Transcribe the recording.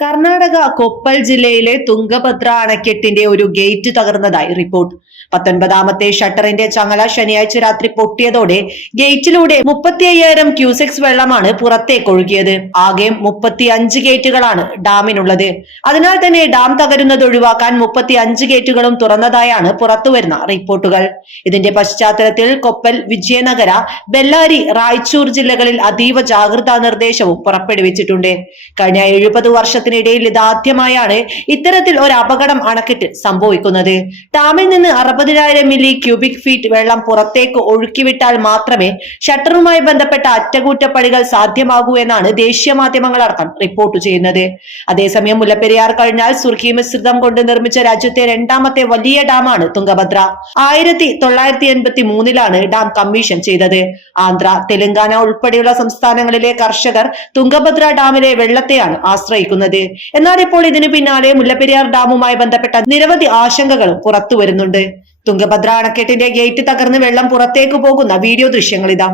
കർണാടക കൊപ്പൽ ജില്ലയിലെ തുംഗഭദ്ര അണക്കെട്ടിന്റെ ഒരു ഗേറ്റ് തകർന്നതായി റിപ്പോർട്ട് പത്തൊൻപതാമത്തെ ഷട്ടറിന്റെ ചങ്ങല ശനിയാഴ്ച രാത്രി പൊട്ടിയതോടെ ഗേറ്റിലൂടെ മുപ്പത്തി അയ്യായിരം ക്യൂസെക്സ് വെള്ളമാണ് പുറത്തേക്ക് ഒഴുകിയത്. ആകെ മുപ്പത്തി അഞ്ച് ഗേറ്റുകളാണ് ഡാമിനുള്ളത്. അതിനാൽ തന്നെ ഡാം തകരുന്നത് ഒഴിവാക്കാൻ മുപ്പത്തി അഞ്ച് ഗേറ്റുകളും തുറന്നതായാണ് പുറത്തുവരുന്ന റിപ്പോർട്ടുകൾ. ഇതിന്റെ പശ്ചാത്തലത്തിൽ കൊപ്പൽ വിജയനഗര ബെല്ലാരി റായ്ചൂർ ജില്ലകളിൽ അതീവ ജാഗ്രതാ നിർദ്ദേശവും പുറപ്പെടുവിച്ചിട്ടുണ്ട്. കഴിഞ്ഞ എഴുപത് വർഷത്തിനിടയിൽ ഇതാദ്യമായാണ് ഇത്തരത്തിൽ ഒരു അപകടം അണക്കെട്ടിൽ സംഭവിക്കുന്നത്. ഡാമിൽ നിന്ന് അറുപതിനായിരം മില്ലി ക്യൂബിക് ഫീറ്റ് വെള്ളം പുറത്തേക്ക് ഒഴുക്കിവിട്ടാൽ മാത്രമേ ഷട്ടറുമായി ബന്ധപ്പെട്ട അറ്റകുറ്റപ്പണികൾ സാധ്യമാകൂ എന്നാണ് ദേശീയ മാധ്യമങ്ങളടക്കം റിപ്പോർട്ട് ചെയ്യുന്നത്. അതേസമയം മുല്ലപ്പെരിയാർ കഴിഞ്ഞാൽ സുർഖി മിശ്രിതം കൊണ്ട് നിർമ്മിച്ച രാജ്യത്തെ രണ്ടാമത്തെ വലിയ ഡാമാണ് തുങ്കഭദ്ര ആയിരത്തി തൊള്ളായിരത്തി എൺപത്തി മൂന്നിലാണ് ഡാം കമ്മീഷൻ ചെയ്തത്. ആന്ധ്ര തെലങ്കാന ഉൾപ്പെടെയുള്ള സംസ്ഥാനങ്ങളിലെ കർഷകർ തുങ്കഭദ്ര ഡാമിലെ വെള്ളത്തെയാണ് ആശ്രയിക്കുന്നത്. എന്നാൽ ഇപ്പോൾ ഇതിനു പിന്നാലെ മുല്ലപ്പെരിയാർ ഡാമുമായി ബന്ധപ്പെട്ട നിരവധി ആശങ്കകളും പുറത്തു വരുന്നുണ്ട് തുംഗഭദ്ര അണക്കെട്ടിന്റെ ഗേറ്റ് തകർന്ന് വെള്ളം പുറത്തേക്ക് പോകുന്ന വീഡിയോ ദൃശ്യങ്ങൾ ഇതാ